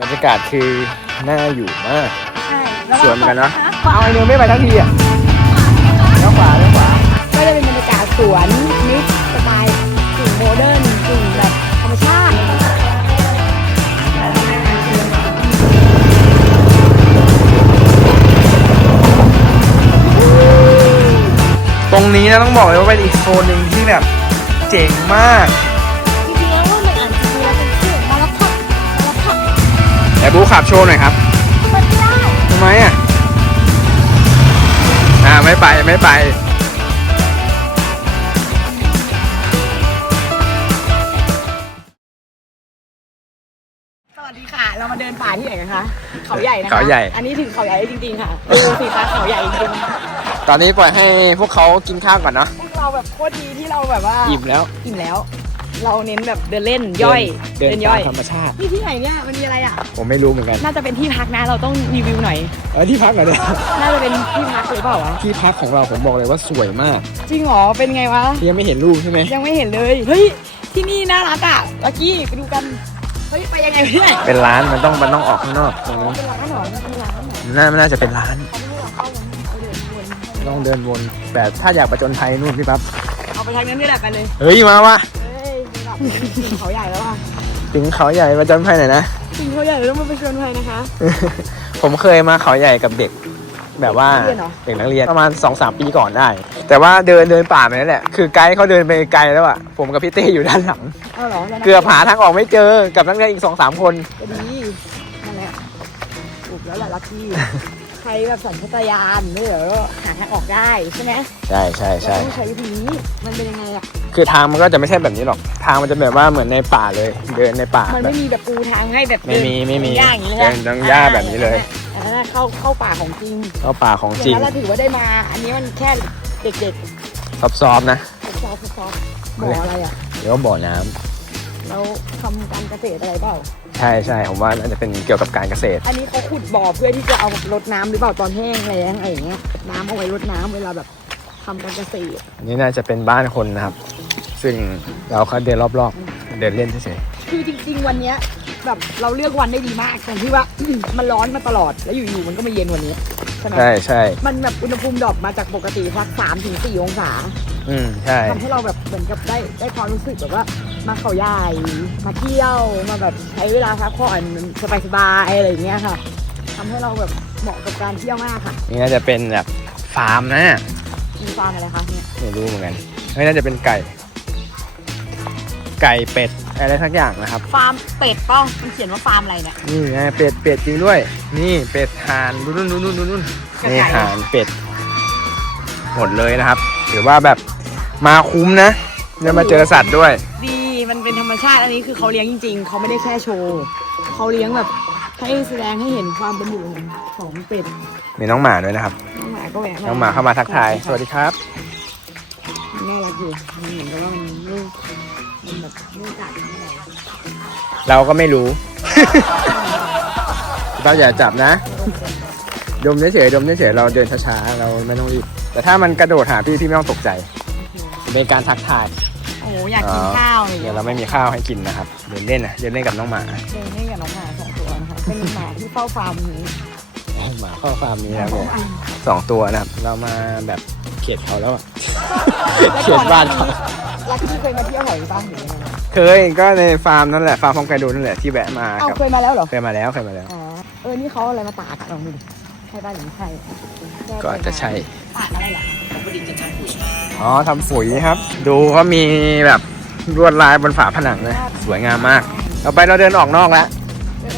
บรรยากาศคือน่าอยู่มาก ใช่สวนเหมือนกันเนอะขวาเอาไอ้เนื้อไม่ไปทั้งทีอะเลี้ยวขวาเลี้ยวขวาก็จะเป็นบรรยากาศสวนมิกซ์สไตล์กึ่งโมเดิร์นกึ่งแบบธรรมชาติ ตรงนี้นะต้องบอกเลยว่าเป็นอีกโซนหนึ่งที่แบบเจ๋งมาก แต่บูขับโชว์หน่อยครับมันไม่ได้ทำไมอะอ่าไม่ไปไม่ไปสวัสดีค่ะ เรามาเดินป่าที่ไหนกันคะ เขาใหญ่นะคะเขาใหญ่ อันนี้ถึงเขาใหญ่จริงๆค่ะดูสิคะเขาใหญ่จริงตอนนี้ปล่อยให้พวกเขากินข้าวก่อนเนาะๆพวกเราแบบโคตรดีที่เราแบบว่า อิ่มแล้ว อิ่มแล้ว เราเน้นแบบเดินเล่นย่อยเดินย่อยตามธรรมชาตินี่ที่ไหนเนี่ยมันมีอะไรอะ ผมไม่รู้เหมือนกันน่าจะเป็นที่พักนะเราต้องรีวิวหน่อยเออที่พักเหรอเนี่ยน่าจะเป็นที่พักหรือเปล่าวะที่พักของเราผมบอกเลยว่าสวยมาก จริงเหรอเป็นไงวะยังไม่เห็นรูปใช่ไหมยังไม่เห็นเลยเฮ้ยที่นี่น่ารักอะลักกี้ไปดูกันเฮ้ยไปยังไงวะเนี่ยเป็นร้านมันต้องมันต้องออกข้างนอกตรงนู้นเป็นร้านเหรอเป็นร้านเหรอน่าน่าจะเป็นร้านเขาไม่ได้เข้าวนเขาเดินวนต้องเดินวนแต่ถ้าอยากประจนภัยนู่นพี่ปั๊บเอาไปทางนั้นนี่แหละไปเลยเฮ้ยมาวะเฮ้ยแบบ ถึงเขาใหญ่แล้วอะถึงเขาใหญ่ประจนภัยหน่อยนะ ถึงเขาใหญ่แล้วต้องมาไปชวนใครนะคะ ผมเคยมาเขาใหญ่กับเด็ก แบบว่านักเรียนเหรอ เด็กนักเรียนประมาณ2อสปีก่อนได้ แต่ว่าเดินเดินป่าไปนั่นแหละคือไกด์เขาเดินไปไกลแล้วอะผมกับพี่เต้อยู่ด้านหลัง เอาเหรอแล้วนะเกือบหาทางออกไม่เจอกับนักเรียนอีก2อสามคน ก็ดีนั่นแหละถูกแล้วแหละลักกี้ ใครแบบสัญชาตญาณนี่เดี๋ยวหาทางออกได้ใช่ไหมใช่ใช่ใช่เราต้องใช้วิธีนี้มันเป็นยังไงอะ คือทางมันก็จะไม่ใช่แบบนี้หรอก ทางมันจะแบบว่าเหมือนในป่าเลย เดินในป่ามันแบไม่บมีแบบปูทางให้แบบไม่มีไม่มีเดินย่างอย่างนี้เดินทางหญ้าแบบนี้เลย อันนั้นเข้าเข้าป่าของจริงเข้าป่าของอจริย่างงนั้นเราถือว่าได้มา อันนี้มันแค่เด็กซอฟๆนะ ๆซอฟต์ซอฟต์บ่ออะไรอะ เดี๋ยวบ่อน้ำเราทำการเกษตรอะไรเปล่า ใช่ใช่ผมว่าน่าจะเป็นเกี่ยวกับการเกษตร อันนี้เขาขุดบ่อเพื่อที่จะเอารดน้ำหรือเปล่าตอนแห้งแล้งอะไรอย่างเงี้ยน้ำเอาไว้รดน้ำเวลาแบบทำการเกษตร อันนี้น่าจะเป็นบ้านคนนะครับ ซึ่งเราเขาเดินรอบๆ เดินเล่นเฉยคือจริงๆวันเนี้ยแบบเราเลือกวันได้ดีมากตรงที่ว่า มันร้อนมาตลอดแล้วอยู่ๆมันก็มาเย็นวันนี้ใช่ไหมๆใช่ใช่มันแบบอุณหภูมิดรอปมาจากปกติสักสามถึงสี่องศาอืมใช่ ทำให้เราแบบเหมือนกับได้ได้ความรู้สึกแบบว่ามาเขาใหญ่มาเที่ยวมาแบบใช้เวลาพักผ่อนสบายๆอะไรอย่างเงี้ยค่ะทำให้เราแบบเหมาะกับการเที่ยวมากค่ะนี่น่าจะเป็นแบบฟาร์มนะ มีฟาร์มอะไรคะเนี่ยไม่รู้เหมือนกันไม่น่าจะเป็นไก่ ไก่เป็ดอะไรสักอย่างนะครับ ฟาร์มเป็ดป้องมันเขียนว่าฟาร์มอะไรเนี่ย นี่ไงเป็ดเป็ดจริงด้วย นี่เป็ดห่านดูนู่นดูนู่นดูนู่นกระนี่ไก่ห่านเป็ดหมดเลยนะครับถือว่าแบบมาคุ้มนะได้มาเจอสัตว์ด้วย ดีมันเป็นธรรมชาติอันนี้คือเขาเลี้ยงจริง ๆ เขาไม่ได้แค่โชว์เขาเลี้ยงแบบให้แสดงให้เห็นความเป็นอยู่ของเป็ดมีน้องหมาด้วยนะครับ น้องหมาก็แหวะน้องหมาเข้ามาทักทาย สวัสดีครับ น่ารักอยู่มันเหมือนกับว่ามันไม่ มันแบบไม่กัดไม่อะไรเราก็ไม่รู้ เราอย่าจับนะ ดมเฉยๆดมเฉยๆเราเดินช้าๆเราไม่ต้องรีบ แต่ถ้ามันกระโดดหาพี่พี่ไม่ต้องตกใจ เป็นการทักทาย โอ้โหอยากกินข้าวอะไรอย่างเดี๋เงี้ยวยเราไม่มีข้าวให้กินนะครับ เดินเล่นนะเดินเล่นกับน้องหมา เดินเล่นกับน้องหมาสองตัวนะคะเป็นหมาที่เฝ้าฟาร์มนี้หมาเข้าฟาร์มนี้นะครับผมสองตัวนะครับ เรามาแบบเขตเขาแล้วอะ เขตบ้านเขา ลักกี้เคยมาเที่ยวแถวนี้บ้างหรือยังไงเคยก็ในฟาร์มนั่นแหละฟาร์มของไกดูนั่นแหละที่แวะมาเอากับเคยมาแล้วเหรอ เคยมาแล้วเคยมาแล้ว อ๋อ เออ นี่เขาเอาอะไรมาตากอะลองดูดิใช่บ้านหรือไม่ใช่ก็อาจจะใช่ตากอะไรล่ะอ๋อทำปุ๋ยครับ ดูเขามีแบบลวดลายบนฝาผนังเลยสวยงามมากต่อไปเราเดินออกนอกแล้ว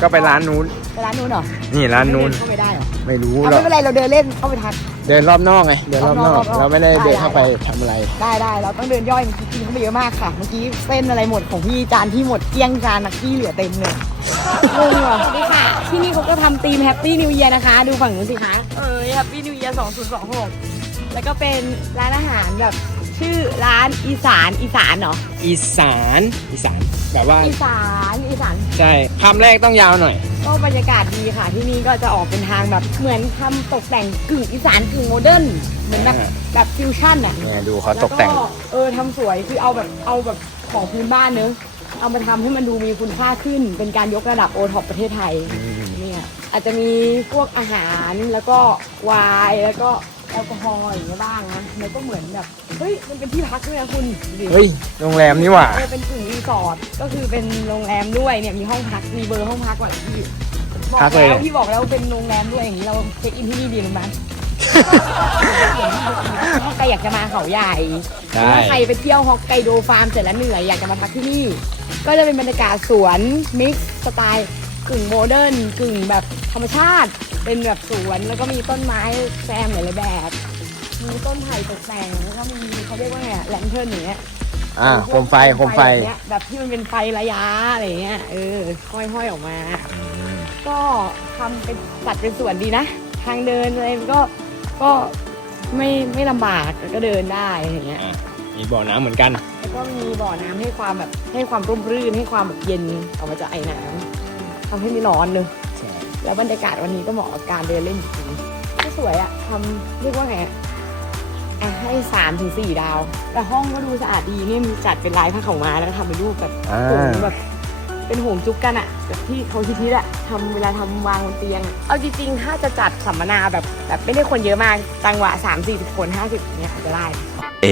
ก็ไปร้านนู้นไปร้านนู้นเหรอนี่ร้านนู้นเข้าไปได้เหรอไม่รู้เอาหรอกไม่เป็นไรเราเดินเล่นเข้าไปทัก เดินรอบนอกไงเดินรอบนอกรอบนอกเราไม่ได้ได้เดินได้เข้าไปทำอะไร ได้ได้เราต้องเดินย่อยเมื่อกี้กินเข้าไปเยอะมากค่ะ เมื่อกี้เส้นอะไรหมดของพี่จานที่หมดเกลี้ยงจานนักที่เหลือเต็มเลยงงเหรอสวัสดีค่ะ ที่นี่เขาก็ทำธีมแฮปปี้นิว e ย r นะคะ ดูฝั่งนู้นสิคะ เออแฮปปี้นิว e ย r 2026 แล้วก็เป็นร้านอาหารแบบ ชื่อร้านอีสานอีสานเหรออีสานอีสานแบบว่าอีสานอีสานใช่คำแรกต้องยาวหน่อย ก็บรรยากาศดีค่ะ ที่นี่ก็จะออกเป็นทางแบบเหมือนทำตกแต่งกึ่งอีสานกึ่งโมเดิร์นเหมือนแบบอ่า แบบฟิวชั่นอะเนี่ยดูเขาตกแต่ง ล้วเออทำสวยคือเอาแบบเอาแบบของพื้นบ้านเนอะเอามาทำให้มันดูมีคุณค่าขึ้น เป็นการยกระดับโอท็อปประเทศไทย เนี่ยอาจจะมีพวกอาหารแล้วก็ไวน์แล้วก็ แอลกอฮอล์อย่างเงี้ยบ้างนะแล้วก็เหมือนแบบเฮ้ยมันเป็นที่พักด้วยนะคุณดูดิ เฮ้ยโรงแรมนี่หว่า เออเป็นกึ่งรีสอร์ทก็คือเป็นโรงแรมด้วยเนี่ยมีห้องพักมีเบอร์ห้องพักก่อนพี่บอกพักเลย แล้วพี่บอกแล้วเป็นโรงแรมด้วยอย่างนี้เราเช็คอินที่นี่ดีไหมถ้าใครอยากจะมาเขาใหญ่ได้ถ้าใครไปเที่ยวฮอกไกโดฟาร์มเสร็จแล้วเหนื่อยอยากจะมาพักที่นี่ ก็จะเป็นบรรยากาศสวนมิกซ์สไตล์กึ่งโมเดิร์นกึ่งแบบธรรมชาติ เป็นแบบสวนแล้วก็มีต้นไม้แซมหลายๆแบบ มีต้นไผ่ตกแต่งแล้วก็มีเขาเรียกว่าไงอะแลนเทิร์นอย่างเงี้ยอ่าโคมไฟโคมไฟแบบเนี้ยแบบที่มันเป็นไฟระยะอะไรเงี้ยเออห้อยห้อยๆออกมา ก็ทำเป็นจัดเป็นส่วนดีนะ ทางเดินอะไรมันก็ก็ไม่ไม่ลำบากก็เดินได้อย่างเงี้ยอะมีบ่อน้ำเหมือนกันแล้วก็มีบ่อน้ำให้ความแบบให้ความร่มรื่นให้ความแบบเย็นออกมาจากไอ้น้ำทำให้ไม่ร้อนเลย แล้วบรรยากาศวันนี้ก็เหมาะกับการเดินเล่นจริงๆก็สวยอะทำเรียกว่าไงอะอะให้สามถึงสี่ดาว แต่ห้องก็ดูสะอาดดีนี่มีจัดเป็นลายผ้าขาวม้าแล้วก็ทำเป็นรูปแบบอ่าโหงแบบ เป็นโหงจุกกันอะแบบที่เขาคิดๆอะทำเวลาทำวางบนเตียงอะเอาจริงๆ ถ้าจะจัดสัมมนาแบบแบบไม่ได้คนเยอะมากจังหวะสามสี่สิบคนห้าสิบเนี่ยอาจจะได้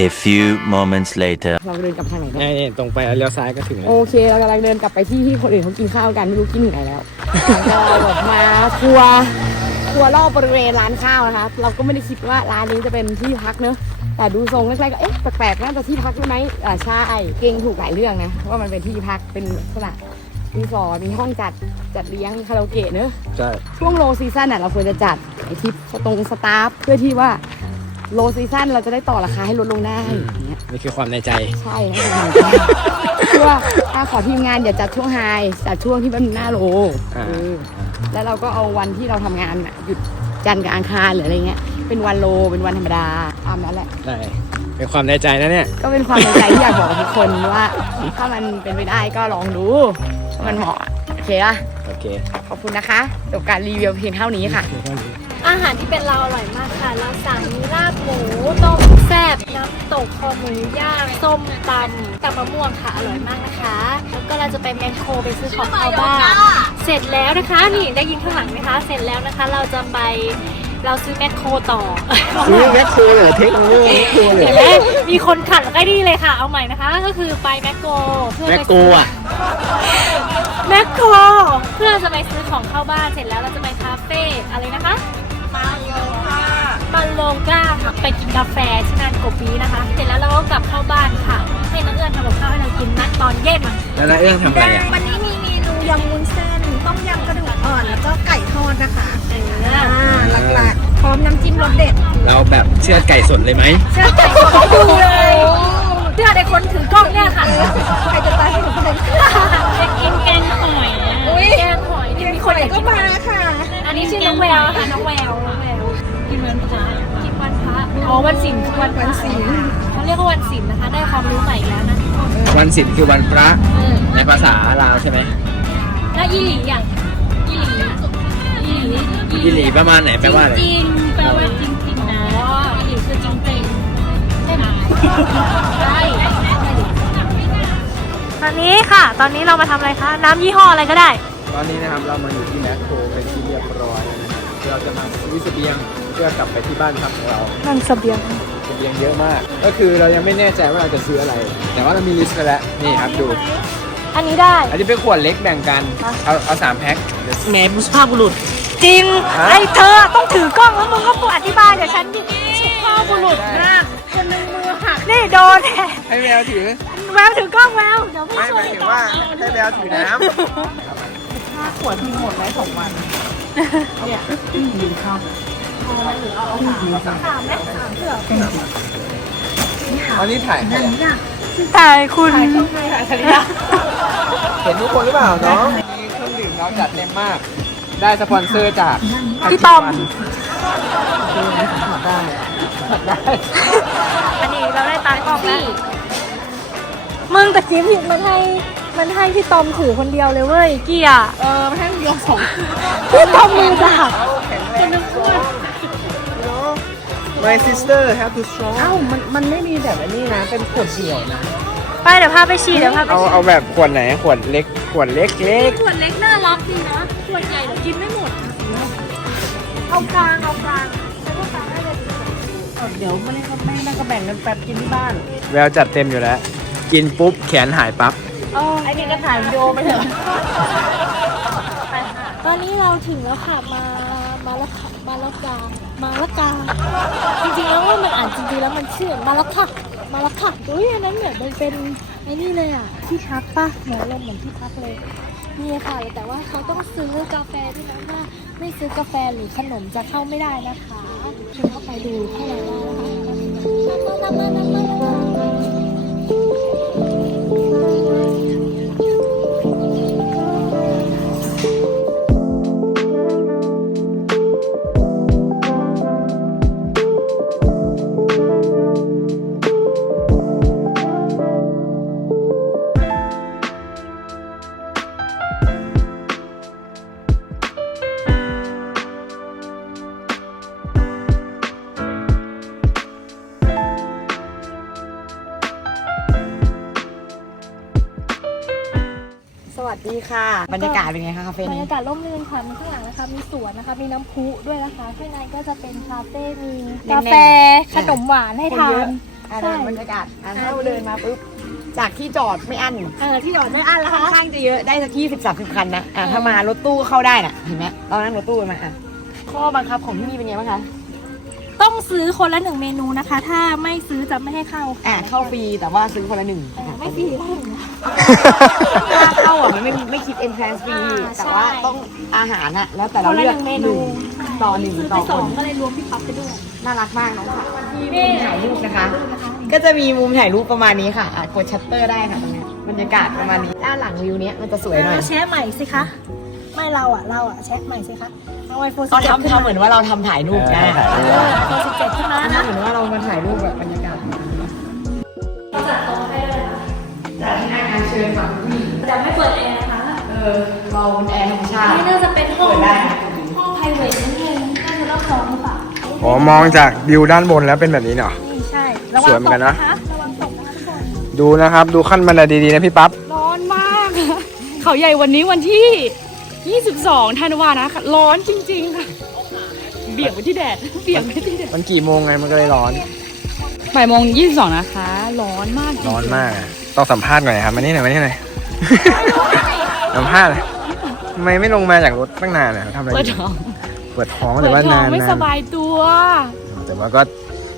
A few moments later. เราเดินกลับทางไหนกันนี่ตรงไปแล้วเลี้ยวซ้ายก็ถึงแล้วโอเค เรากำลังเดินกลับไปที่ที่คนอื่นเขากินข้าวกันไม่รู้กินถึงไหนแล้วก็แบบมาทัวร์ทัวร์รอบบริเวณร้านข้าวนะคะเราก็ไม่ได้คิดว่าร้านนี้จะเป็นที่พักเนอะแต่ดูทรงแรกๆก็เอ๊ะแปลกๆน่าจะที่พักใช่ไหมอ่าใช่เก่งถูกหลายเรื่องนะว่ามันเป็นที่พักเป็นลักษณะ รีสอร์ทมีห้องจัดจัดเลี้ยงคาราโอเกะเนอะใช่ช่วงโลซีซั่นอะเราควรจะจัดไอทิปตรงสตาฟเพื่อที่ว่าโลซีซั่นเราจะได้ต่อราคาให้ลดลงได้อย่างเงี้ยนี่คือความในใจ ใช่นะคือว่าถ้าขอทีมงานอย่าจัดช่วงไฮจัดช่วงที่เป็นหน้าโลอ่าเออแล้วเราก็เอาวันที่เราทำงานน่ะหยุดจันทร์กับอังคารหรืออะไรเงี้ย เป็นวันโลเป็นวันธรรมดาตามนั้นแหละ ได้ เป็นความในใจนะเนี่ย ก็เป็นความในใจที่อยากบอกกับทุกคนว่า ถ้ามันเป็นไปได้ก็ลองดูว่ามันเหมาะโอเคป่ะโอเค ขอบคุณนะคะจบการรีวิวเพียงเท่านี้ค่ะ อาหารที่เป็นเราอร่อยมากค่ะ เราสั่งมีลาบหมูต้มแซ่บน้ำตกคอหมูย่างส้มตำตำมะม่วงค่ะอร่อยมากนะคะ แล้วก็เราจะไปแมคโครไปซื้อของเข้าบ้านเสร็จแล้วนะคะนี่ได้ยินข้างหลังไหมคะ เสร็จแล้วนะคะ เราจะไป เราซื้อแมคโครต่อซื้อแมคโครเหรอเทคโนโลยีแมคโครเหรเห็อนไหมมีคนขัดใกล้นี่เลยค่ะ เอาใหม่นะคะ ก็คือไปแมคโครเพื่อแมไปคโครอะแมคโครเพื่อจะไปซื้อของเข้าบ้านเสร็จแล้วเราจะไปคาเฟ่อะไรนะคะมาโลกามาโลกาค่ะไปกินกาแฟที่นั่นกบปีนะคะ เสร็จแล้วเราก็กลับเข้าบ้านค่ะให้น้องเอื้อนทำกับข้าวให้เรากินนะตอนเย็นแล้วน้าเอื้องทำอะไรอะวันนี้มีเมนู ยำวุ้นเส้น ต้มยำกระดูกอ่อน แล้วก็ไก่ทอดนะคะเออ่าอหลักๆ พร้อมน้ำจิ้มรสเด็ด เราแบบเชือดไก่สดเลยไหมเชื่อใจคนดูเลยเชื่อในคนถือกล้องเนี่ยค่ะใครจะตายให้หนูคนนั้นไปกินแกงหอยนะแกงหอยนี่มีคนอยากก็กินมาค่ะ อันนี้ชื่อน้องแววค่ะน้องแววน้องแววกินวันพระกินวันพระอ๋อวันศิลป์คือวันพระวันศีลเขาเรียกว่าวันศิลป์นะคะ ได้ความรู้ใหม่อีกแล้วนะวันศิลคือวันพระเออในภาษาลาวใช่ไหมแล้ว อีหลีอะอีหลีอีหลีอีหลีประมาณไหนแปลว่าอะไรจริงๆแปลว่าจริงๆนะอีหลีคือจริงๆใช่ไหมใช่ตอนนี้ค่ะ ตอนนี้เรามาทำอะไรคะ น้ำยี่ห้ออะไรก็ได้ ตอนนี้นะครับเรามาอยู่ที่แมคโครเป็นที่เรียบร้อยแล้วนะครับเราจะมาซื้อเสบียงเพื่อกลับไปที่บ้านพักของเรานั่นเสบียง เสบียงเยอะมาก ก็คือเรายังไม่แน่ใจว่าเราจะซื้ออะไร แต่ว่าเรามีลิสต์ไปแล้วนี่ครับดู อันนี้ได้ อันนี้เป็นขวดเล็กแบ่งกัน เอาเอาสามแพ็คเดี๋ยวแหมสุภาพบุรุษ จริง ฮะ ไอเธอต้องถือกล้องแล้วมึงก็ปวดอธิบายเดี๋ยวฉันดิสุภาพบุรุษมากคนหนึ่งมือหักนี่โดนแน่ให้แมวถือ แววถือกล้องแววเดี๋ยวพูดไม่หช่วมายยถึงว่าให้แมวถือน้ขวดทิ้งหมดไว้สองวันำอันนี้ถ่ายใครอะแต่คุณเห็นทุกคนหรือเปล่าน้องมีเครื่องดื่มเราจัดเต็มมาก ได้สปอนเซอร์จากพี่ตอมได้อันนี้เราได้ตากล้องแล้วมึงแต่จิ๊บมันให้มันให้พี่ตอมถือคนเดียวเลยเว้ยเกียร์เออมาให้มันยกสองพี่ตอมมือจะหักแข็งแรง My sister have to strong เอ้ามันมันไม่มีแบบอันนี้นะ เป็นขวดเดี่ยวนะ ไปเดี๋ยวพาไปฉี่เดี๋ยวพาไปเอาฉี่เอาแบบขวดไหนขวดเล็กขวดเล็กเล็กขวดเล็กน่ารักดีนะขวดใหญ่เดี๋ยวกินไม่หมดเอากลางเอากลางใช้พวกกลางได้เลยเดี๋ยวไม่ได้ก็ไม่ได้ก็แบ่งกันแป๊บกินที่บ้านแววจัดเต็มอยู่แล้ว กินปุ๊บแขนหายปั๊บไอ้นี่ก็ถ่ายวิดีโอไปเถอะ ตอนนี้เราถึงแล้วค่ะมา มาละค่ะมาละกามาละกาจริงๆแล้วว่ามันอ่านจริงๆแล้วมันชื่อมาละค่ะมาละค่ะอุ้ยอันนั้นเหมือนมันเป็นไอ้นี่เลยอะที่พักปะเหมือนลมเหมือนที่พักเลยนี่ค่ะ แต่ว่าเขาต้องซื้อกาแฟด้วยนะว่าไม่ซื้อกาแฟหรือขนมจะเข้าไม่ได้นะคะเดี๋ยวเข้าไปดูข้างในได้นะคะมามามามามา ค่ะ บรรยากาศเป็นไงคะคาเฟ่บรรนี้ ยากาศร่มรื่นค่ะมีข้างหลังนะคะ มีสวนนะคะ มีน้ำพุด้วยนะคะ ข้างในก็จะเป็นคาเฟ่ มีกาแฟขนมหวานให้ทานอะใช่เดินบรรยากาศอะถ้าเราเดินมาปุ๊บ จากที่จอดไม่อั้นเออที่จอดไม่อั้นแล้วค่อคะนข้างจะเยอะ ได้สักที่สิบสามสิบคันนะ อะถ้ามารถตู้ก็เข้าได้น่ะ เห็นไหมเรานั่งรถตู้กันมาอะข้อบังคับของที่นี่เป็นไงบ้างคะ ต้องซื้อคนละหนึ่งเมนูนะคะ ถ้าไม่ซื้อจะไม่ให้เข้าอะเข้าฟรีแต่ว่าซื้อคนละหนึ่งเออไม่ฟรีได้หนึ่งนะ ค่าเข้าอะมันไม่ไม่คิด entrance fee อ่าแต่ว่าใช่ต้องอาหารอะแล้วแต่คเรานละเลืหอกนึ่งเมนูต่อหนึ่งซื้อไปต่อสคองนก็เลยรวมพี่ปั๊บไปด้วยน่ารักมากน้องค่ะที่มุมถ่ายรูปนะคะ ก็จะมีมุมถ่ายรูปประมาณนี้ค่ะอะกดชัตเตอร์ได้ค่ะตรงนี้บรรยากาศประมาณนี้ด้านหลังวิวเนี้ยมันจะสวยหน่อย เราแชร์ใหม่สิคะ ไม่เราอะเราอะแชร์ใหม่สิคะ เอาไอโฟนสิบก็เจ็ดขึ้นทำมาทำเหมือนว่าเราทำถ่ายรูปนะถ่ายรูป ไอโฟนสิบเจ็ดขึ้นมาทำนะเหมือนว่าเรามาถ่ายรูปแบบบรรยากาศ จากที่อาการเชิญฝั่งผู้หญิงแต่ไม่เปิดแอร์นะคะ เออเราแอร์ธรรมชาติ นี่น่าจะเป็นห้อง เปิดได้ ห้องไพรเวทนิดนึงน่าจะรับของหรือเปล่าอ๋อมองจากวิวด้านบนแล้วเป็นแบบนี้เนาะ นี่ใช่ระวัสงวยเหมืตอนกักนนะ นะคะระวังตกนะคะทุกคน ดูนะครับ ดูขั้นบันไดดีๆนะพี่ปั๊บ ร้อนมาก เขาใหญ่วันนี้วันที่ 22ธันวานะคะร้อนจริง ๆ ค่ะ เบี่ยงไปที่แดด เบี่ยงไปที่แดดมันกี่โมงไงมันก็เลยร้อน บ่ายโมง22นะคะ ร้อนมากจงๆร้อนมากอะต้องสัมภาษณ์หน่อยครับมานี่หน่อยมานี่หน่อย สัมภาษณ์หน่อยทำไมไม่ลงมาจากรถตั้งนานเลยทำอะไรอเปิดยู่ท้องเปิดท้องเปิแต่ดว่าท้องนานไม่นาสนบายตัวแต่ว่าก็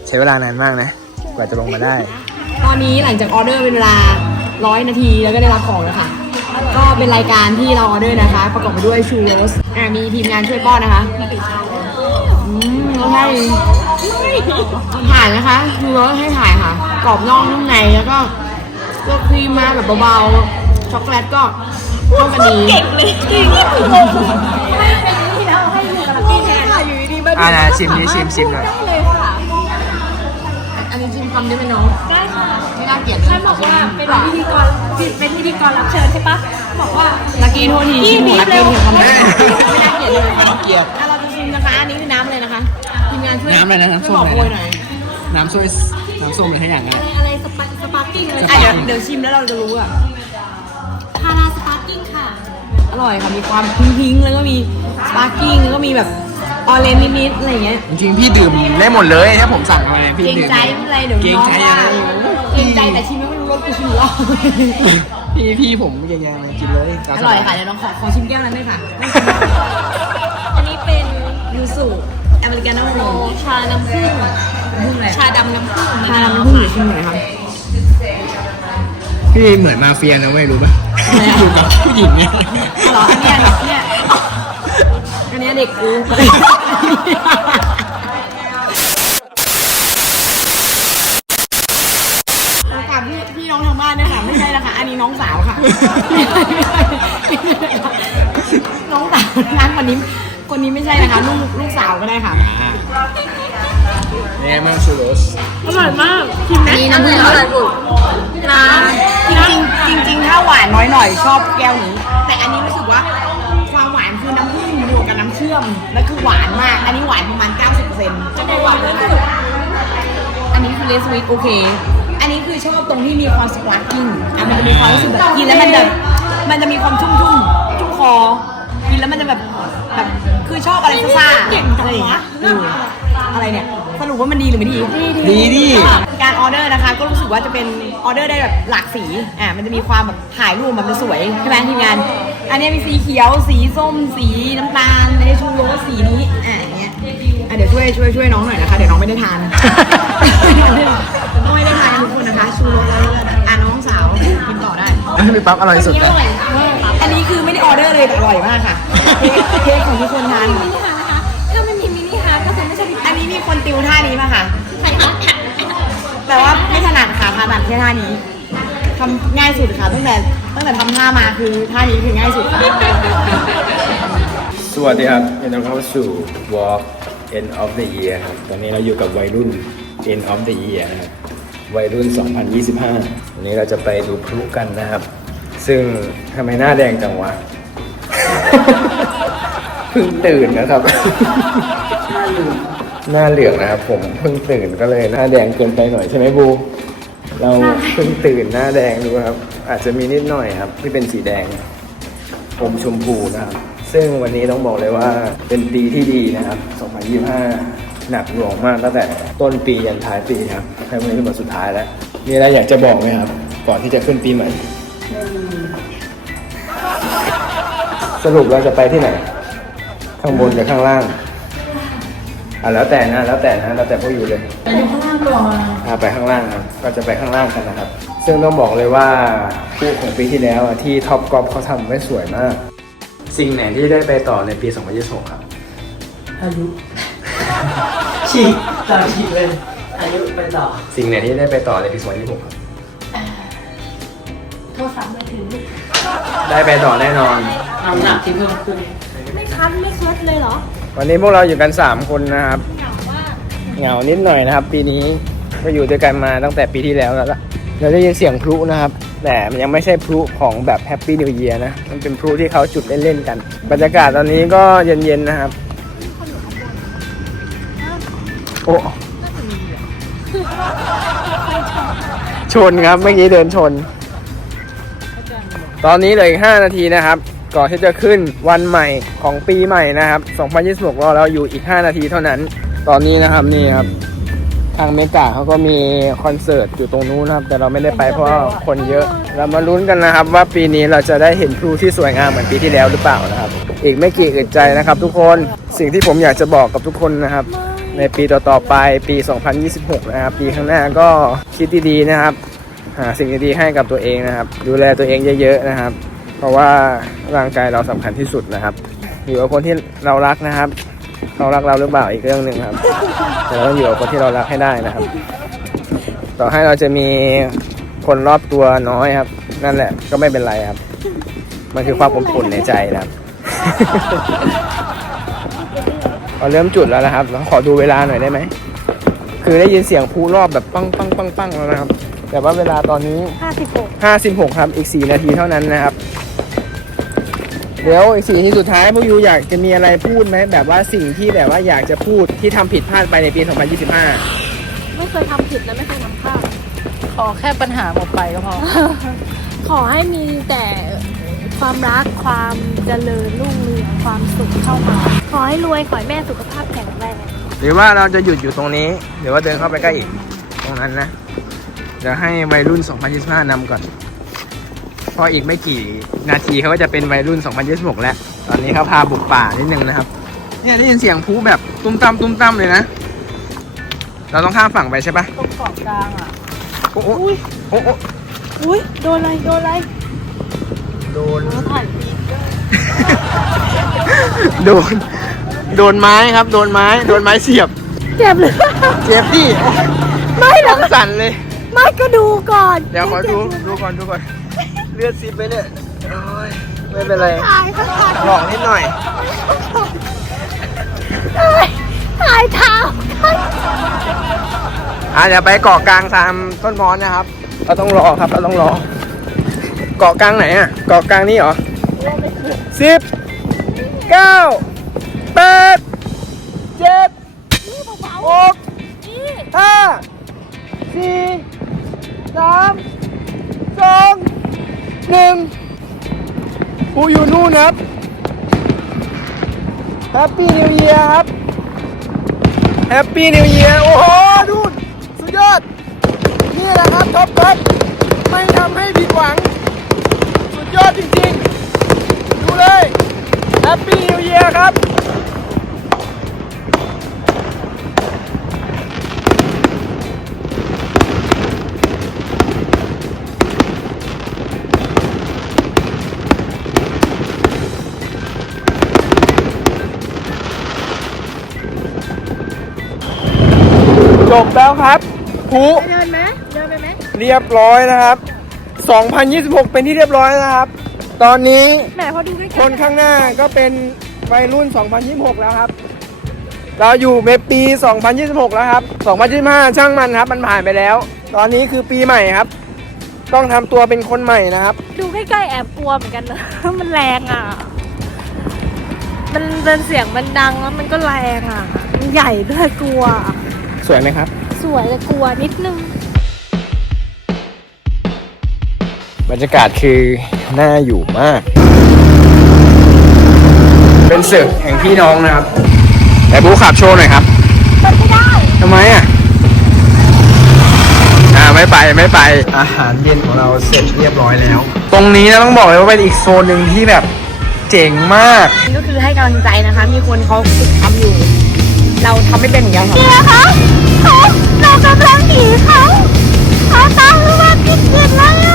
ใช้เวลานานมากนะ กว่าจะลงมาได้ ตอนนี้หลังจากออเดอร์เป็นเวลาร้อยนาทีแล้วก็ได้รับของแล้วค่ะ ก็เป็นรายการที่เราออเดอร์นะคะ ประกอบไปด้วยชูโรสอ่ามีทีมงานช่วยป้อนนะคะอืมแล้วให้ถ่ายนะคะชูโรสให้ถ่ายค่ะ กรอบนอกนุ่มในแล้วก็ตัวครีมมาแบบเบาๆช็อกโกแลตก็เข้ากันดีเก่งเลยจริงอ่านะชิมนี้ชิมชิมหน่อยอันนี้ชิมคำได้ไหมน้อง ได้ค่ะไม่น่าเกลียดท่านบอกว่าเป็นพิธีกรเป็นพิธีกรรับเชิญใช่ปะบอกว่าลักกี้โทษทีพี่ชิมหมูบีบลักเร็กี้วเทียมคำได้ไม่น่าเกลียดเลยเกลียดเราจะชิมนะคะอันนี้คือน้ำเลยนะคะทีมงานช่วยน้ำอะไรนะน้ำส้ช่วยมบอกอะไรนะโวยหน่อยน้ำส้มน้ำส้มอะไรให้อย่างนั้นอะไรอะไรสปาสปาร์กิ้งอะไรอะเดี๋ยวเดี๋ยวชิมแล้วเราจะรู้อะพาราสปาร์กิ้งค่ะ อร่อยค่ะมีความพิงๆแล้วก็มีสปาร์กิ้งแล้วก็มีแบบออเรนจ์นิดๆอะไรอย่างเงี้ยจริงๆพี่ดื่มได้หมดเลยถ้าผมสั่งอะไรพี่เกรงดื่มใจไม่เป็นไรเดี๋ยวเกรงน้องใจว่าอะไรเกรงใจแต่ชิมแล้วไม่รู้รสกูชิมแล้วพี่พี่ผมเกรงใจอะไรกินเลยตามอสบาร่อยค่ะเดี๋ยวน้องขอขอชิมแก้วนั้นด้วยค่ะ อันนี้เป็นยูสุอเมริกาโน่โอชาน้ำผึ้งพุ่งเลยชาดำน้ำผึ้งชาดำน้ำผึ้งหรือชิมหน่อยค่ะพี่เหมือนมาเฟียนะไม่รู้ป่ะอยู่กับผู้หญิงเนี่ยเหรออันเนี้ยเด็กเนี่ยอันเนี้ยเด็กกูค่ะพี่พี่ น้องทางบ้านเนี่ยค่ะไม่ใช่ละค่ะอันนี้น้องสาวค่ะ น้องสาวร้านคนนี้ คนนี้ไม่ใช่นะคะลูกลูกสาวก็ได้ค่ะเนี่ยมังชูโรสอร่อยมากชิมไหมนี่น้ำผึ้งอร่อยสุดน้ำจริงๆจริงๆถ้าหวานน้อยหน่อยชอบแก้วนี้ แต่อันนี้รู้สึกว่าความหวานคือน้ำผึ้งบวกกับน้ำเชื่อมแล้วคือหวานมาก อันนี้หวานประมาณ 90%จะได้หวานเลยอันนี้คือเลสวิตโอเค อันนี้คือชอบตรงที่มีความสปาร์กิ้งอะมันจะมีความรู้สึกแบบกินแล้วมันจะมันจะมีความชุ่มชุ่มๆชุ่มคอ กินแล้วมันจะแบบแบบคือชอบอะไรซ่าๆอะไรอย่างเงี้ยเอออะไรเนี่ยสรุปว่ามันดีหรือไม่ดี ดีดิ การออเดอร์นะคะก็รู้สึกว่าจะเป็นออเดอร์ได้แบบหลากสี อะมันจะมีความแบบถ่ายรูปแบบมันสวยใช่ไหมทีมงาน อันนี้มีสีเขียว สีส้ม สีน้ำตาลอันนี้ชูโรสสีนี้ อะอย่างเงี้ย อะเดี๋ยวช่วยช่วยช่วยน้องหน่อยนะคะ เดี๋ยวน้องไม่ได้ทาน น้องไม่ได้ทานทุกคนนะคะ ชูโรสแล้วอะน้องสาวกินต่อได้พี่ปั๊บอร่อยสุดนะอันนี้คือไม่ได้ออเดอร์เลยแต่อร่อยมากค่ะเค้กเค้กของทุกคนทานมินิฮาร์ทนะคะถ้าไม่มีมินิฮาร์ทก็คงไม่ใช่มินิอันนี้มีคนติวท่านี้มาค่ะใครคะแต่ว่าไม่ถนัดค่ะถนัดแค่ท่านี้ทำง่ายสุดค่ะตั้งแต่ตั้งแต่ทำท่ามาคือท่านี้คือง่ายสุดค่ะสวัสดีครับยินดีต้อนรับสู่ Walk End of the Year ครับตอนนี้เราอยู่กับวัยรุ่น End of the Year นะครับ วัยรุ่น 2025 วันนี้เราจะไปดูพลุกันนะครับ ซึ่งทำไมหน้าแดงจังวะ เพิ่งตื่นนะครับ หน้าเหลืองนะครับผมเพิ่งตื่นก็เลยหน้าแดงเกินไปหน่อยใช่ไหมบู เราเพิ่งตื่นหน้าแดงดูครับ อาจจะมีนิดหน่อยครับ ที่เป็นสีแดงอมชมพูนะครับ ซึ่งวันนี้ต้องบอกเลยว่าเป็นปีที่ดีนะครับ 2025 หนักหน่วงมากตั้งแต่ต้นปียันท้ายปีครับและวันนี้เป็นวันสุดท้ายแล้ว มีอะไรอยากจะบอกไหมครับ ก่อนที่จะขึ้นปีใหม่ สรุปเราจะไปที่ไหน ข้างบนกับข้างล่าง อะแล้วแต่นะ แล้วแต่นะ แล้วแต่พวกอยู่เลย ไปข้างล่างก่อนไปข้างล่างครับก็จะไปข้างล่างกันนะครับ ซึ่งต้องบอกเลยว่าคู่ของปีที่แล้วอะที่ท็อปกอล์ฟเขาทำไว้สวยมาก สิ่งไหนที่ได้ไปต่อในปี 2026 ครับ อายุ ฉีกต่อฉีกเลย อายุไปต่อ สิ่งไหนที่ได้ไปต่อในปี2026ครับโทรศัพท์มือถือได้ไปต่อแน่นอน น้ำหนักที่เพิ่มขึ้น ไม่คัดไม่คัดเลยเหรอวันนี้พวกเราอยู่กัน 3 คนนะครับเหงานิดหน่อยนะครับ ปีนี้ก็อยู่ด้วยกันมาตั้งแต่ปีที่แล้วแล้วล่ะเราได้ยินเสียงพลุนะครับ แต่มันยังไม่ใช่พลุของแบบแฮปปี้นิว e ย r นะ มันเป็นพลุที่เขาจุดเล่นๆกัน บรรยากาศตอนนี้ก็เย็นๆนะครับ อ้ชนครับเมื่อกี้เดินชน ตอนนี้เหลืออีก 5 นาทีนะครับ ก่อนที่จะขึ้นวันใหม่ของปีใหม่นะครับ2026รอเราอยู่อีก 5 นาทีเท่านั้น ตอนนี้นะครับนี่ครับ ทางเมกาเขาก็มีคอนเสิร์ตอยู่ตรงนู้นนะครับ แต่เราไม่ได้ไปเพราะคนเยอะ เรามาลุ้นกันนะครับ ว่าปีนี้เราจะได้เห็นพลุที่สวยงามเหมือนปีที่แล้วหรือเปล่านะครับ อีกไม่กี่อึดใจนะครับ ทุกคนสิ่งที่ผมอยากจะบอกกับทุกคนนะครับ ในปีต่อๆไปปี 2026 นะครับ ปีข้างหน้าก็คิดดีๆนะครับ หาสิ่งดีๆให้กับตัวเองนะครับ ดูแลตัวเองเยอะๆนะครับ เพราะว่าร่างกายเราสำคัญที่สุดนะครับ อยู่กับคนที่เรารักนะครับเขารักเราหรือเปล่าอีกเรื่องหนึ่งครับแต่เราต้องอยู่กับคนที่เรารักให้ได้นะครับ ต่อให้เราจะมีคนรอบตัวน้อยครับ นั่นแหละก็ไม่เป็นไรครับ มันคือความอบอุ่นในใจนะครับ เราเริ่มจุดแล้วนะครับเราขอดูเวลาหน่อยได้ไหม คือได้ยินเสียงพูรอบแบบปังปังปังปังแล้วนะครับ แต่ว่าเวลาตอนนี้56 56ครับ อีก 4 นาทีเท่านั้นนะครับ เดี๋ยวอีกสี่นาทีสุดท้ายพวกยูอยากจะมีอะไรพูดไหม แบบว่าสิ่งที่แบบว่าอยากจะพูดที่ทำผิดพลาดไปในปี 2025 ไม่เคยทำผิดและไม่เคยทำพลาดขอแค่ปัญหาหมดไปก็พอ ขอให้มีแต่ ความรักความเจริญรุ่งเรืองความสุขเข้ามา ขอให้รวยขอให้แม่สุขภาพแข็งแรงหรือว่าเราจะหยุดอยู่ตรงนี้ หรือว่าเดินเข้าไปใกล้อีกตรงนั้นนะเดี๋ยวให้วัยรุ่น 2025นำก่อนเพราะอีกไม่กี่นาทีเขาก็จะเป็นวัยรุ่น 2026 แล้ว ตอนนี้เขาพาบุกป่านิดนึงนะครับ เนี่ยได้ยินเสียงพลุแบบตุ้มตั้มตุ้มตั้มเลยนะ เราต้องข้ามฝั่งไปใช่ปะตรงเกาะกลางอะ โอ้โหโอ้โหอุ้ยโดนอะไรโดนอะไร โดนถ่ายปีกโดน โดนไม้ครับ โดนไม้ โดนไม้เสียบ เจ็บเลยเจ็บดิไม่หรอกสั่นเลย ไม่ก็ดูก่อนเดี๋ยวขอดู ดูก่อน ดูก่อน เลือดซิบไปเนี่ยโอ้ยไม่เป็นไรถ่ายเขาถ่ายหลอกนิดหน่อยถ่ายเท้าอะเดี๋ยวไปเกาะกลางตามต้นมอนนะครับ เราต้องรอครับ เราต้องรอ เกาะกลางไหนอะ เกาะกลางนี่เหรอสิบเก้าแปดเจ็ดหกห้าสี่สามสองหนึ่งผู้อยู่นู่นครับ Happy New Year ครับ Happy New Year โอ้โหดูนสุดยอด นี่แหละครับท็อปท็อปไม่ทำให้ผิดหวัง ดยอดจริงๆ ดูเลย Happy New Year ครับจบแล้วครับครูเดินไหมเดินไปไหม เรียบร้อยนะครับ 2026 เป็นที่เรียบร้อยนะครับ ตอนนี้แหมพอดูใกล้คนข้างหน้าก็เป็นวัยรุ่น 2026 แล้วครับ เราอยู่ในปี 2026 แล้วครับ 2025 ช่างมันครับ มันผ่านไปแล้ว ตอนนี้คือปีใหม่ครับ ต้องทำตัวเป็นคนใหม่นะครับดูใกล้ๆแอบกลัวเหมือนกันนะ มันแรงอะ มันเป็นเสียงมันดังแล้วมันก็แรงอะ มันใหญ่ด้วยกลัว สวยไหมครับ สวยแต่กลัวนิดนึง บรรยากาศคือน่าอยู่มาก เป็นศึกแห่งพี่น้องนะครับ แต่บูขับโชว์หน่อยครับไม่ได้ทำไมอะอ่าไม่ไปไม่ไป อาหารเย็นของเราเสร็จเรียบร้อยแล้ว ตรงนี้นะต้องบอกเลยว่าเป็นอีกโซนหนึ่งที่แบบเจ๋งมากๆก็คือให้กำลังใจนะคะ มีคนเขาฝึกทำอยู่ เราทำไม่เป็นเหมือนกันค่ะเรากำลังหนีเขาเขาตามรู้ว่าผิดผิดแล้ว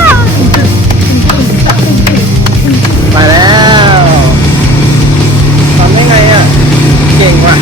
ไปแล้วทำได้ไงอะ เก่งว่ะ